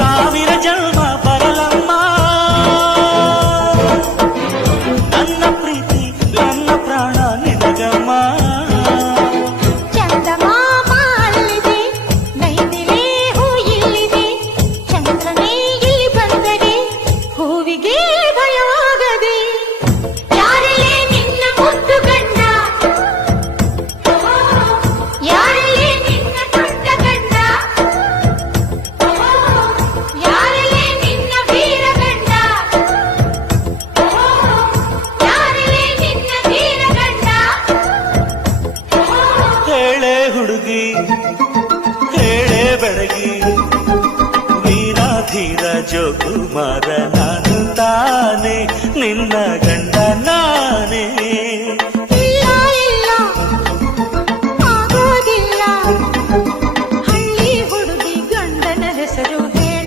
ಸಾವಿರ ಜನ್ಮ ಬರಲಮ್ಮ ನನ್ನ ಪ್ರೀತಿ ನನ್ನ ಪ್ರಾಣ ನಿನಗಮ್ಮ ಚಂದಮಾಮ ಅಲ್ಲಿದೆ ನೈದಿಲೆ ಹೂ ಇಲ್ಲಿದೆ ಚಂದ್ರನೇ ಇಲ್ಲಿ ಬಂದರೆ ಹೂವಿಗೆ ಭಯವಾಗದೆ ಯಾರಲ್ಲೇ ನಿನ್ನ ಮುದ್ದು ಗಂಡ ಯಾರಲ್ಲೇ ನಿನ್ನ ದೊಡ್ಡ ಗಂಡ ಯಾರಲ್ಲೇ ನಿನ್ನ ವೀರ ಗಂಡ ಯಾರಲ್ಲೇ ನಿನ್ನ ವೀರ ಗಂಡ ಹೇಳೆ ಹುಡುಗಿ ಹೇಳೆ ಬೆಳಗಿ ವೀರಾಧೀರ ಜೋಕುಮಾರ ನಾನು ತಾನೆ ನಿನ್ನ ಗಂಡ ನಾನೇ